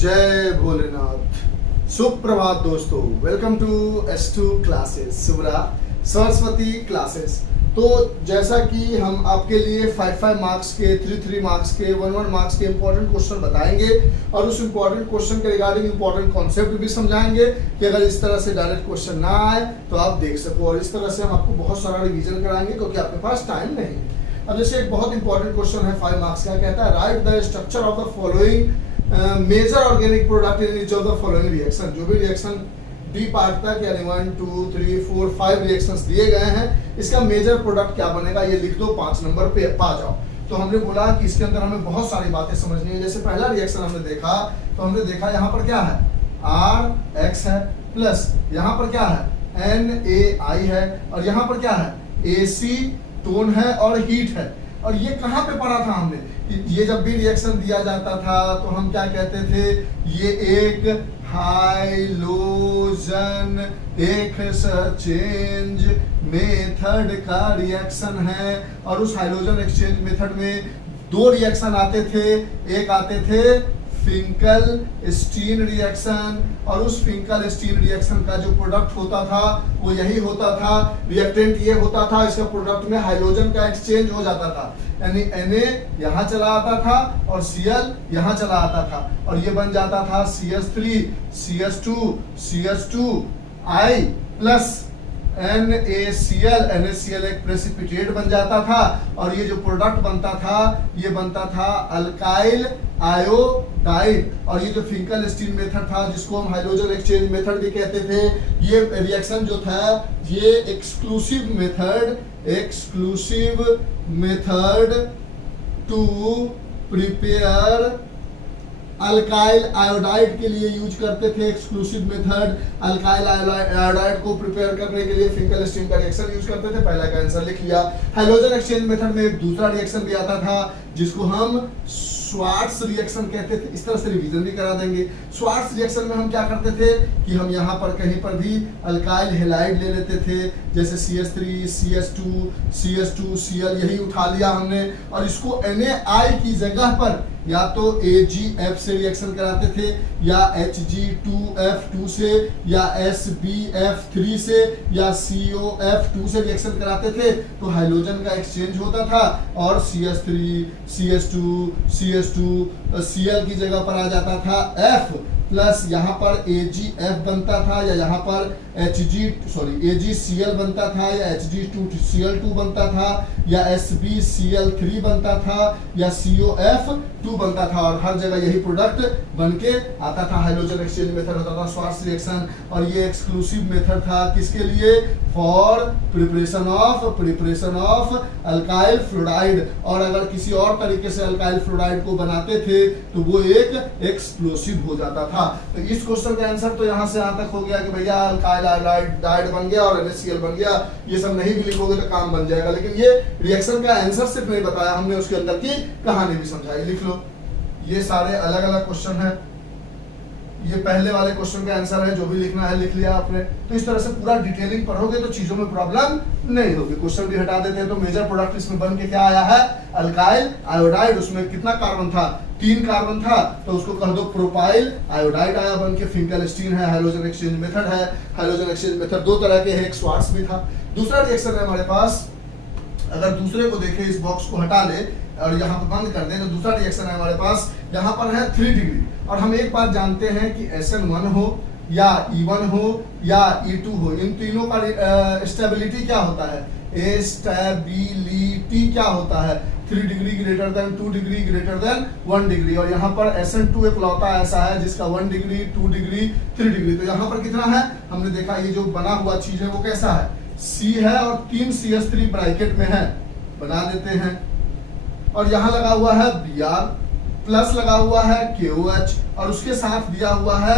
जय भोलेनाथ। सुप्रभात दोस्तों, welcome to S2 classes, Subra Saraswati classes. तो जैसा कि हम आपके लिए 5 मार्क्स के, 3 मार्क्स के, 1 मार्क्स के इंपॉर्टेंट क्वेश्चन बताएंगे और उस इंपॉर्टेंट क्वेश्चन के रिगार्डिंग इंपॉर्टेंट कॉन्सेप्ट भी समझाएंगे कि अगर इस तरह से डायरेक्ट क्वेश्चन ना आए तो आप देख सको, और इस तरह से हम आपको बहुत सारा रिवीजन कराएंगे क्योंकि आपके पास टाइम नहीं है। अब जैसे एक बहुत इंपॉर्टेंट क्वेश्चन है 5 मार्क्स का, कहता है write the structure of the following major organic product in each of the following reaction. जो भी रिएक्शन डी पार्ट तक यानी 1 2 3 4 5 रिएक्शंस दिए गए हैं, इसका मेजर प्रोडक्ट क्या बनेगा ये लिख दो, 5 नंबर पे पा जाओ। तो हमने बोला कि इसके अंदर हमें बहुत सारी बातें समझनी है। जैसे पहला रिएक्शन हमने देखा तो हमने देखा यहाँ पर क्या है, RX है, प्लस यहाँ पर क्या है NaI है, और यहाँ पर क्या है AC टोन है और हीट है। और ये कहाँ पे पढ़ा था हमने, ये जब भी रिएक्शन दिया जाता था तो हम क्या कहते थे, ये एक हाइलोजन एक्सचेंज मेथड का रिएक्शन है। और उस हाइलोजन एक्सचेंज मेथड में 2 रिएक्शन आते थे, एक आते थे फिंकल-स्टीन रिएक्शन, और उस फिंकल-स्टीन रिएक्शन का जो प्रोडक्ट होता था वो यही होता था, रिएक्टेंट ये होता था, इसका प्रोडक्ट में हाइड्रोजन का एक्सचेंज हो जाता था, यानी Na यहाँ चला आता था और Cl यहाँ चला आता था, और ये बन जाता था CH3 CH2 CH2I plus NaCl एक प्रेसिपिटेट बन जाता था, और ये जो प्रोडक्ट बनता था ये बनता था अल्काइल आयोडाइड। और ये जो फिंकल-स्टीन मेथड था जिसको हम हाइड्रोजन एक्सचेंज मेथड भी कहते थे, ये रिएक्शन जो था ये exclusive method to prepare alkyl iodide के लिए यूज करते थे। एक्सक्लूसिव मेथड अल्काइल आयोडाइड को प्रिपेयर करने के लिए फिंकल-स्टीन का रिएक्शन यूज करते थे। पहला का आंसर लिख लिया। हाइड्रोजन एक्सचेंज मेथड में एक दूसरा रिएक्शन भी आता था जिसको हम स्वार्ट्स रिएक्शन कहते थे। इस तरह से रिवीजन भी करा देंगे। स्वार्ट्स रिएक्शन में हम क्या करते थे कि हम यहाँ पर कहीं पर भी अल्काइल हैलाइड ले लेते थे, जैसे CH3 CH2 Cl यही उठा लिया हमने, और इसको NaI की जगह पर या तो AgF से रिएक्शन कराते थे, या Hg2F2 से, या SbF3 से, या COF2 से रिएक्शन कराते थे। तो हाइड्रोजन का एक्सचेंज होता था और CH3 CH2 Cl की जगह पर आ जाता था F, प्लस यहाँ पर AgF बनता था, या यहाँ पर AgCl बनता था, या Hg2Cl2 बनता था, या SbCl3 बनता था, या COF2 बनता था, और हर जगह यही प्रोडक्ट बनके आता था। हाइड्रोजन एक्सचेंज मेथड होता था स्वार्ट्स रिएक्शन, और ये एक्सक्लूसिव मेथड था किसके लिए, for preparation of alkyl fluoride. और अगर किसी और तरीके से अल्काइल फ्लोराइड को बनाते थे तो वो एक एक्सप्लोसिव हो जाता था। तो इस क्वेश्चन का आंसर तो यहाँ से यहाँ तक हो गया कि भैया अल्काइल आयोडाइड बन गया और NaCl बन गया। ये सब नहीं भी लिखोगे तो काम बन जाएगा, लेकिन ये रिएक्शन का आंसर सिर्फ नहीं बताया हमने, उसके अंदर की कहानी भी समझाई। लिख लो, ये सारे अलग अलग क्वेश्चन है। ये पहले वाले क्वेश्चन का आंसर है, जो भी लिखना है लिख लिया आपने। तो इस तरह से पूरा डिटेलिंग पढ़ोगे तो चीजों में प्रॉब्लम नहीं होगी। क्वेश्चन भी हटा देते हैं तो मेजर प्रोडक्ट इसमें बन के क्या आया है, अल्काइल आयोडाइड। उसमें कितना कार्बन था, 3 कार्बन था, तो उसको कह दो प्रोपाइल आयोडाइड आया बन के। फिंकल-स्टीन है, हाइड्रोजन एक्सचेंज मेथड है। हाइड्रोजन एक्सचेंज मेथड 2 तरह के हैं, एक स्वार्ट्स भी था। दूसरा रिएक्शन है हमारे पास, अगर दूसरे को देखें, इस बॉक्स को हटा ले और यहाँ पर बंद कर दें, तो दूसरा रिएक्शन है हमारे पास, यहाँ पर है 3 डिग्री। और हम एक बात जानते हैं कि SN1 हो या E1 हो या E2 हो, इन तीनों का स्टेबिलिटी क्या होता है, स्टेबिलिटी क्या होता है, 3 degree greater than 2 degree greater than 1 degree. और यहाँ पर SN2 एक लौता ऐसा है जिसका 1 डिग्री 2 डिग्री 3 डिग्री। तो यहाँ पर कितना है, हमने देखा ये जो बना हुआ चीज है वो कैसा है, C है और 3 CH3 ब्रैकेट में है, बना देते हैं। और यहाँ लगा हुआ है Br, प्लस लगा हुआ है KOH, और उसके साथ दिया हुआ है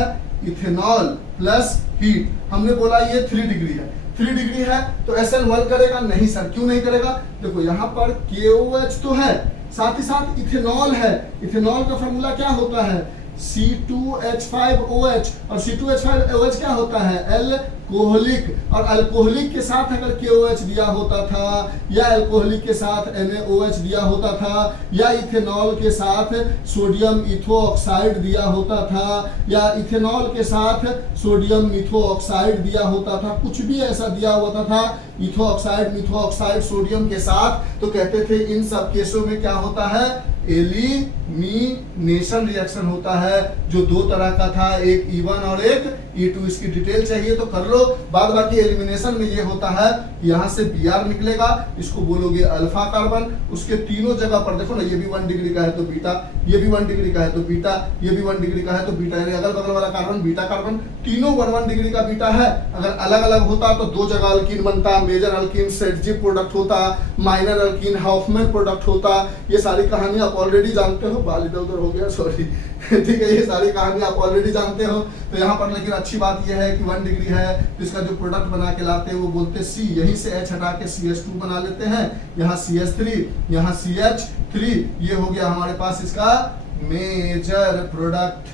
इथेनॉल प्लस हीट। हमने बोला ये 3 डिग्री है, 3 डिग्री है तो SN1 करेगा नहीं सर, क्यों नहीं करेगा, देखो यहाँ पर KOH तो है, साथ ही साथ इथेनॉल है। इथेनॉल का फॉर्मूला क्या होता है, C2H5OH, और C2H5OH क्या होता है? अल्कोहलिक। और अल्कोहलिक के साथ अगर KOH दिया होता था, या अल्कोहलिक के साथ NaOH दिया होता था, या इथेनॉल के साथ सोडियम इथोऑक्साइड दिया होता था, या इथेनॉल के साथ सोडियम मिथोऑक्साइड दिया होता था, कुछ भी ऐसा दिया होता था इथोऑक्साइड, मिथोऑक्साइड, सोडियम के साथ, तो कहते थे इन सब केसों में क्या होता है? एलिमिनेशन रिएक्शन होता है, जो दो तरह का था, एक E1 और एक E2। इसकी डिटेल चाहिए तो कर लो। बाद बाकी एलिमिनेशन में ये होता है, यहाँ से Br निकलेगा, इसको बोलोगे अल्फा कार्बन। उसके तीनों जगह पर देखो ना, ये भी 1 डिग्री का है तो बीटा, ये भी 1 डिग्री का है तो बीटा, ये भी 1 डिग्री का है तो बीटा, यानी अगल बगल वाला कार्बन बीटा कार्बन, तीनों 1 डिग्री का बीटा है। अगर अलग अलग होता तो दो जगह अल्कीन बनता, मेजर अल्कीन सेटजिब प्रोडक्ट होता, माइनर अल्कीन हाउफमैन प्रोडक्ट होता। ये सारी कहानी आप ऑलरेडी जानते हो, बाल इधर उधर हो गया, सॉरी ठीक है, ये सारी कहानी आप ऑलरेडी जानते हो। तो यहाँ पर लेकिन अच्छी बात यह है कि 1 डिग्री है तो इसका जो प्रोडक्ट बना के लाते हैं वो बोलते C, यहीं से H हटा के CH2 बना लेते हैं, यहाँ CH3, यहाँ CH3, ये हो गया हमारे पास इसका मेजर प्रोडक्ट।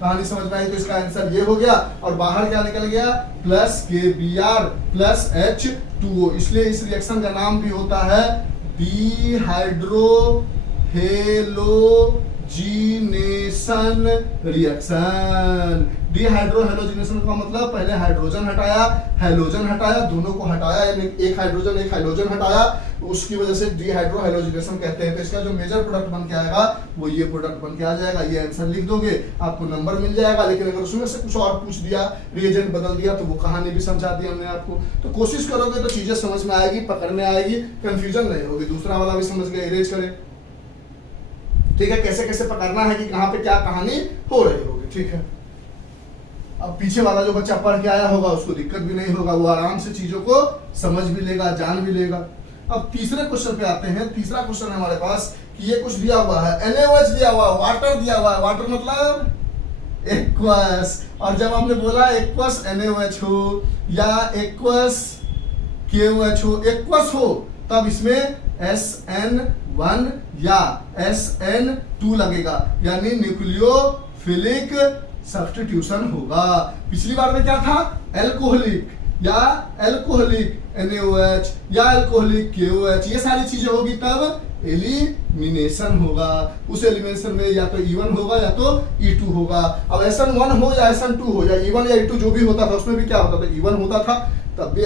कहानी समझ में आई? तो इसका आंसर ये हो गया, और बाहर क्या निकल गया? Plus KBr plus H2O। इसलिए इस रिएक्शन का नाम भी होता है dehydro halogenation reaction. Dehydro halogenation का मतलब पहले हाइड्रोजन हटाया, हैलोजन हटाया, दोनों को हटाया, यानी एक हाइड्रोजन एक हाइड्रोजन हटाया, उसकी वजह से डिहाइड्रो हेलोजिनेशन कहते हैं। तो इसका जो मेजर प्रोडक्ट बन के आएगा वो ये प्रोडक्ट बन के आ जाएगा। ये आंसर लिख दोगे, आपको नंबर मिल जाएगा। लेकिन अगर उसमें से कुछ और पूछ दिया, रिएजेंट बदल दिया, तो वो कहानी भी समझा दी हमने आपको। तो कोशिश करोगे तो चीजें समझ में आएगी, पकड़ में आएगी, कंफ्यूजन नहीं होगी। दूसरा वाला भी समझ गए, इरेज करें, ठीक है, कैसे कैसे पकड़ना है कि कहाँ पे क्या कहानी हो रही होगी, ठीक है। अब पीछे वाला जो बच्चा पढ़ के आया होगा उसको दिक्कत भी नहीं होगा, वो आराम से चीजों को समझ भी लेगा, जान भी लेगा। अब तीसरे क्वेश्चन पे आते हैं। तीसरा क्वेश्चन है हमारे पास कि ये कुछ दिया हुआ है, NaOH दिया हुआ है, वाटर दिया हुआ है, वाटर मतलब एक्वस। और जब हमने बोला एक्वस NaOH हो या एक्वस KOH हो, एक्वस हो, तब इसमें SN1 या SN2 लगेगा, यानी न्यूक्लियोफिलिक सब्स्टिट्यूशन होगा। पिछली बार में क्या था? अल्कोहलिक या अल्कोहलिक NaOH या अल्कोहलिक KOH, ये सारी चीजें होगी तब एलिमिनेशन होगा। उस एलिमिनेशन में या तो E1 होगा या तो E2 होगा। अब SN1 हो या SN2 हो या E1 या E2 जो भी होता था, उसमें भी क्या होता था? E1 होता था, तब भी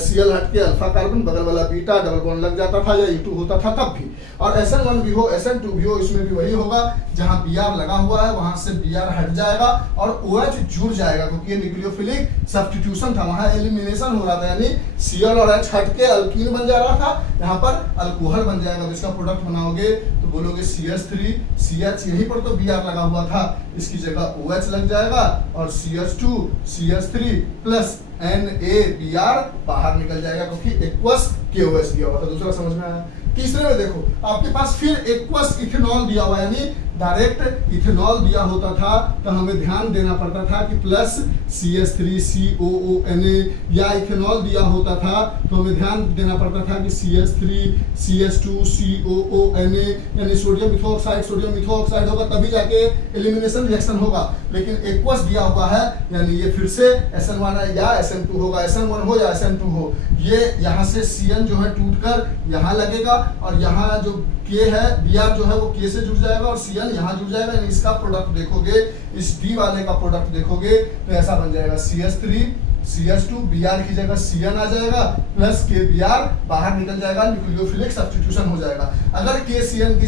Cl हट के अल्फा कार्बन, बगल वाला बीटा, डबल बॉन्ड लग जाता था, या E2 होता था तब भी। और SN1 भी हो SN2 भी हो, इसमें भी वही होगा, जहां Br लगा हुआ है वहां से Br हट जाएगा और OH जुड़ जाएगा, क्योंकि ये न्यूक्लियोफिलिक सब्स्टिट्यूशन था, वहां एलिमिनेशन हो रहा था, यानी Cl और H हट के अल्कीन बन जा रहा था, यहाँ पर अल्कोहल बन जाएगा। तो इसका प्रोडक्ट बनाओगे तो बोलोगे CH3 CH, यहीं पर तो Br लगा हुआ था, इसकी जगह OH लग जाएगा, और CH2 CH3 प्लस NaBr बाहर निकल जाएगा, क्योंकि एक्वस KOH दिया हुआ था। दूसरा समझ में आया? तीसरे में देखो, आपके पास फिर एक्वस इथेनॉल दिया हुआ, यानी डायरेक्ट इथेनॉल दिया होता था, तो हमें ध्यान देना पड़ता था कि प्लस CH3COONA, या इथेनॉल दिया होता था तो हमें ध्यान देना पड़ता था कि CH3CH2COONA, यानी सोडियम इथोऑक्साइड सोडियम मिथोऑक्साइड होगा, तभी जाके एलिमिनेशन रिएक्शन होगा। लेकिन एक्वस दिया हुआ है, यानी ये फिर से SN1 या SN2 होगा, SN1 हो या SN2 हो। ये यहाँ से CN जो है टूटकर यहाँ लगेगा, और यहाँ जो K है Br जो है वो K से जुड़ जाएगा, और Cn यहाँ जुड़ जाएगा, यानी इसका प्रोडक्ट देखोगे, इस D वाले का प्रोडक्ट देखोगे तो ऐसा बन जाएगा CH3 CH2, Br की जगह Cn आ जाएगा, प्लस KBr बाहर निकल जाएगा, न्यूक्लियोफिलिक सब्स्टिट्यूशन हो जाएगा। अगर KCN की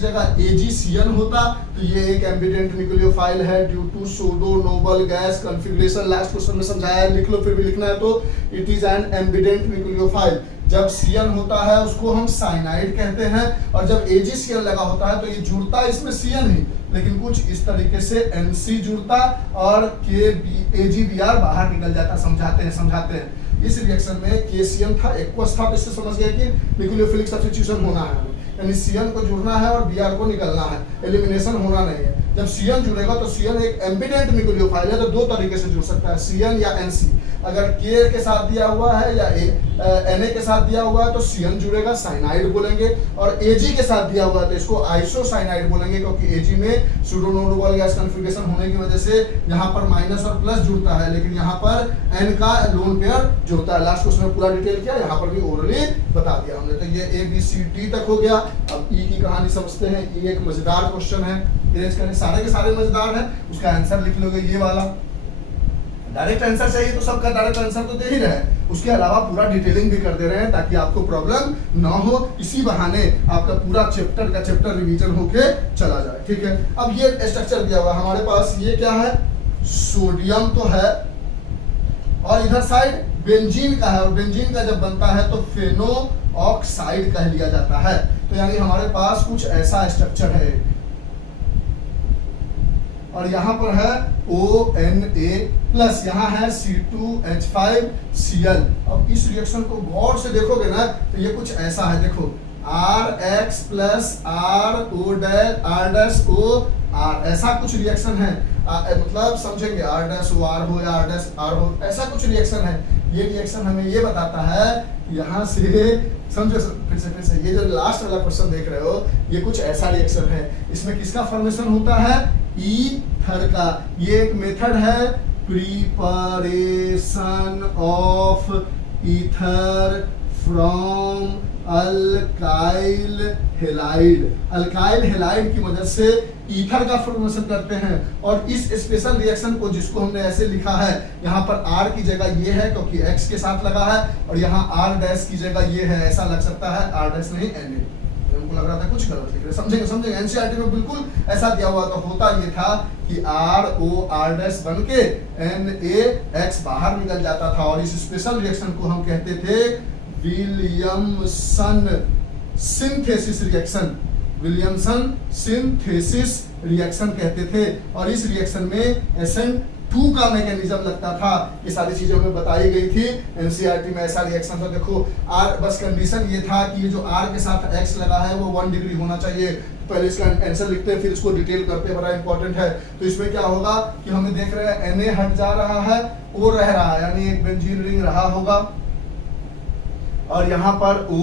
जगह AgCN होता तो ये एक एम्बिडेंट न्यूक्लियोफाइल है due to pseudo noble gas configuration. Last question में समझाया है, लिख लो, फिर भी लिखना है तो it is an ambient nucleophile. जब Cn होता है उसको हम साइनाइड कहते हैं, और जब AgCN लगा होता है तो ये जुड़ता है इसमें Cn ही, लेकिन कुछ इस तरीके से NC जुड़ता और AgBr बाहर निकल जाता। समझाते हैं इस रिएक्शन में KCN था, एक्वस था, इससे समझ गए कि न्यूक्लियोफिलिक सब्स्टिट्यूशन होना है, यानी Cn को जुड़ना है और Br को निकलना है, एलिमिनेशन होना नहीं है। जब Cn जुड़ेगा तो Cn एक एम्बिडेंट न्यूक्लियोफाइल है, तो दो तरीके से जुड़ सकता है, Cn या NC। अगर के के साथ दिया हुआ है या Na के साथ दिया हुआ है तो CN जुड़ेगा, साइनाइड बोलेंगे। और Ag के साथ दिया हुआ है तो इसको आइसोसाइनाइड बोलेंगे, क्योंकि Ag में pseudo non double gas configuration होने की वजह से यहाँ पर माइनस और प्लस जुड़ता है, लेकिन यहाँ पर N का लोन पेयर जुड़ता है। लास्ट क्वेश्चन में पूरा डिटेल किया, यहाँ पर भी ओरली बता दिया हमने। तो ये ABCD तक हो गया। अब E की कहानी समझते हैं। E एक मजेदार क्वेश्चन है, इरेज करें, सारे के सारे मजेदार है। उसका आंसर लिख लोगे ये वाला। डायरेक्ट आंसर चाहिए तो सबका डायरेक्ट आंसर तो दे ही रहे हैं, उसके अलावा पूरा डिटेलिंग भी कर दे रहे हैं ताकि आपको प्रॉब्लम ना हो। इसी बहाने आपका पूरा चैप्टर का चैप्टर रिवीजन होके चला जाए, ठीक है। अब ये स्ट्रक्चर दिया हुआ हमारे पास, ये क्या है, सोडियम तो है और इधर साइड बेंजीन का है, और बेंजीन का जब बनता है तो फेनो ऑक्साइड कह लिया जाता है। तो यानी हमारे पास कुछ ऐसा स्ट्रक्चर है और यहाँ पर है ONA प्लस, यहाँ है C2H5Cl। अब इस रिएक्शन को गौर से देखोगे ना तो ये कुछ ऐसा है, देखो RX प्लस RO', ऐसा कुछ रिएक्शन है। मतलब समझेंगे R'(OR) हो या R'(R) हो, ऐसा कुछ रिएक्शन है। ये रिएक्शन हमें ये बताता है, यहाँ से समझो, फिर से ये जो लास्ट वाला क्वेश्चन देख रहे हो, ये कुछ ऐसा रिएक्शन है। इसमें किसका फॉर्मेशन होता है, ईथर का। ये एक मेथड है, preparation of ether from alkyl halide. Alkyl halide की मदद से ईथर का फॉर्मेशन करते हैं। और इस स्पेशल रिएक्शन को, जिसको हमने ऐसे लिखा है, यहाँ पर R की जगह ये है क्योंकि X के साथ लगा है, और यहाँ R' की जगह ये है, ऐसा लग सकता है, R' नहीं Na। हमको लग रहा था कुछ गलत लिख रहे, समझेंगे। एनसीईआरटी में बिल्कुल ऐसा दिया हुआ, तो होता ये था कि ROR' बन के NaX बाहर निकल जाता था। और इस स्पेशल रिएक्शन को हम कहते थे Williamson synthesis reaction, Williamson synthesis reaction कहते थे। और इस रिएक्शन में SN2 का मैकेनिज्म लगता था। ये सारी चीजें हमें बताई गई थी एनसीईआरटी में, ऐसा रिएक्शन था। देखो R, बस कंडीशन ये था कि ये जो R के साथ X लगा है वो 1 डिग्री होना चाहिए। पहले इसका आंसर लिखते हैं, फिर इसको डिटेल करते हैं, बड़ा इंपॉर्टेंट है। तो इसमें क्या होगा कि हमें देख रहे हैं Na हट जा रहा है, O रह रहा है, यानी एक बेंजीन रिंग रहा होगा, और यहाँ पर O,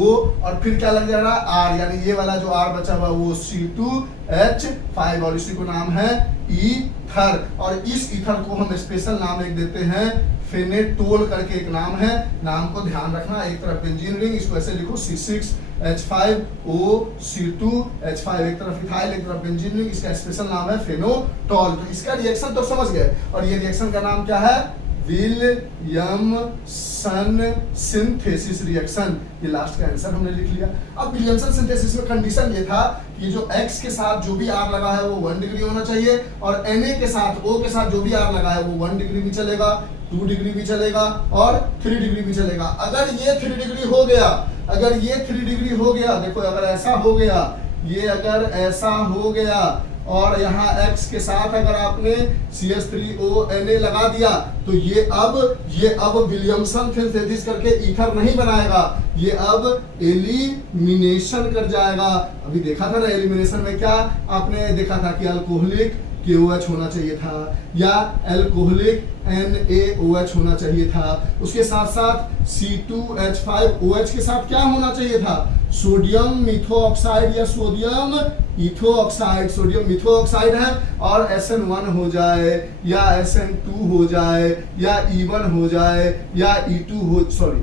और फिर क्या लग जा रहा है R, यानी ये वाला जो R बचा हुआ वो C2H5, और इसी को नाम है ईथर। और इस ईथर को हम स्पेशल नाम एक देते हैं, फेनेटोल करके एक नाम है, नाम को ध्यान रखना। एक तरफ बेंजीन रिंग, इसको ऐसे लिखो C6H5O C2H5, एक तरफ इथाइल एक तरफ बेंजीन रिंग, इसका स्पेशल नाम है फेनोटोल। तो इसका रिएक्शन तो समझ गए, और ये रिएक्शन का नाम क्या है, विलियमसन सिंथेसिस रिएक्शन। ये लास्ट का आंसर हमने लिख लिया। अब विलियमसन सिंथेसिस में कंडीशन ये था कि जो X के साथ जो भी R लगा है वो 1 डिग्री होना चाहिए, और Na के साथ, O के साथ जो भी R लगा है वो 1 डिग्री भी चलेगा, 2 डिग्री भी चलेगा और 3 डिग्री भी चलेगा। अगर ये 3 डिग्री हो गया, अगर ये 3 डिग्री हो गया, देखो अगर ऐसा हो गया, ये अगर ऐसा हो गया, और यहाँ X के साथ अगर आपने CH3ONa लगा दिया, तो ये अब विलियमसन सिंथेसिस करके ईथर नहीं बनाएगा, ये अब एलिमिनेशन कर जाएगा। अभी देखा था ना एलिमिनेशन में, क्या आपने देखा था कि अल्कोहलिक KOH होना चाहिए था या अल्कोहलिक NaOH होना चाहिए था। उसके साथ साथ C2H5OH के साथ क्या होना चाहिए था, सोडियम मिथोऑक्साइड या सोडियम इथोऑक्साइड। सोडियम मिथोऑक्साइड है और SN1 हो जाए या SN2 हो जाए या E1 हो जाए या E2 हो, सॉरी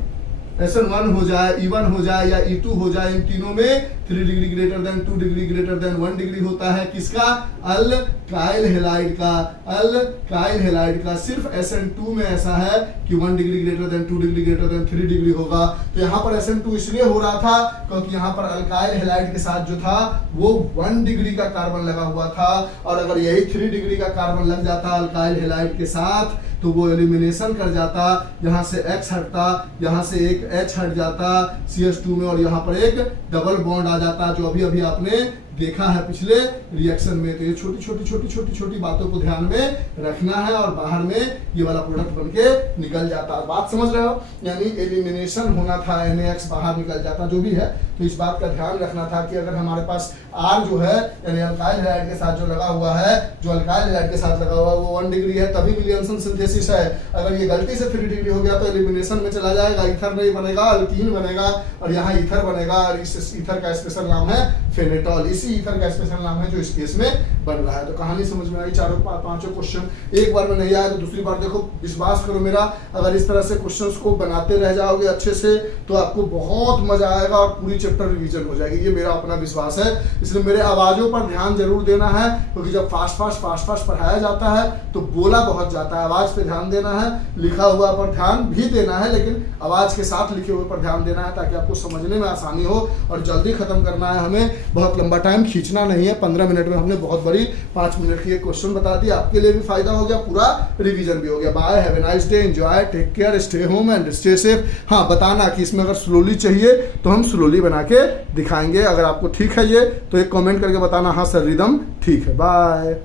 SN1 हो जाए, E1 हो जाए या E2 हो जाए। इन तीनों में 3 degree greater than 2 degree greater than 1 degree होता है। किसका, अल्काइल हैलाइड का। अल्काइल हैलाइड का सिर्फ SN2 में ऐसा है कि 1 degree greater than 2 degree greater than 3 degree होगा। तो यहाँ पर SN2 इसलिए हो रहा था क्योंकि यहाँ पर अल्काइल हैलाइड के साथ जो था वो 1 डिग्री का कार्बन लगा हुआ था, और अगर यही 3 डिग्री का कार्बन लग जाता अल्काइल हैलाइड के साथ तो वो एलिमिनेशन कर जाता। यहाँ से X हटता, यहाँ से एक H हट जाता CH2 में, और यहाँ पर एक डबल बॉन्ड आ जाता, जो अभी अभी आपने देखा है पिछले रिएक्शन में। तो ये छोटी छोटी बातों को ध्यान में रखना है और बाहर में ये वाला प्रोडक्ट बन के निकल जाता है। बात समझ रहे हो? यानी एलिमिनेशन होना था, NaX बाहर निकल जाता, जो भी है। तो इस बात का ध्यान रखना था कि अगर हमारे पास R जो है यानी अल्काइल हैलाइड के साथ जो लगा हुआ है, जो अल्काइल हैलाइड के साथ लगा हुआ है वो 1 डिग्री है, तभी विलियमसन सिंथेसिस है। अगर ये गलती से 3 डिग्री हो गया तो एलिमिनेशन में चला जाएगा, ईथर नहीं बनेगा, अल्कीन बनेगा और यहाँ ईथर बनेगा। और इस ईथर का स्पेशल नाम है फेनेटॉल। इसी ईथर का स्पेशल नाम है जो इस केस में बन रहा है। तो कहानी समझ में आई? चारों पांचों क्वेश्चन एक बार में नहीं आया तो दूसरी बार देखो। विश्वास करो मेरा, अगर इस तरह से क्वेश्चंस को बनाते रह जाओगे अच्छे से तो आपको बहुत मजा आएगा और पूरी चैप्टर रिवीजन हो जाएगी। ये मेरा अपना विश्वास है। इसलिए मेरे आवाजों पर ध्यान जरूर देना है, क्योंकि जब फास्ट पढ़ाया जाता है तो बोला बहुत जाता है। आवाज पे ध्यान देना है, लिखा हुआ पर ध्यान भी देना है, लेकिन आवाज के साथ लिखे हुए पर ध्यान देना है ताकि आपको समझने में आसानी हो और जल्दी खत्म करना है। हमें बहुत लंबा टाइम खींचना नहीं है। 15 मिनट में हमने बहुत बड़ी 5 मिनट की एक क्वेश्चन बता दिया। आपके लिए भी फायदा हो गया, पूरा रिवीजन भी हो गया। Bye, have a nice day, enjoy, take care, stay home and stay safe. हाँ, बताना कि इसमें अगर स्लोली चाहिए तो हम स्लोली बना के दिखाएंगे। अगर आपको ठीक है ये तो एक कमेंट करके बताना, हाँ सर रिदम ठीक है। बाय।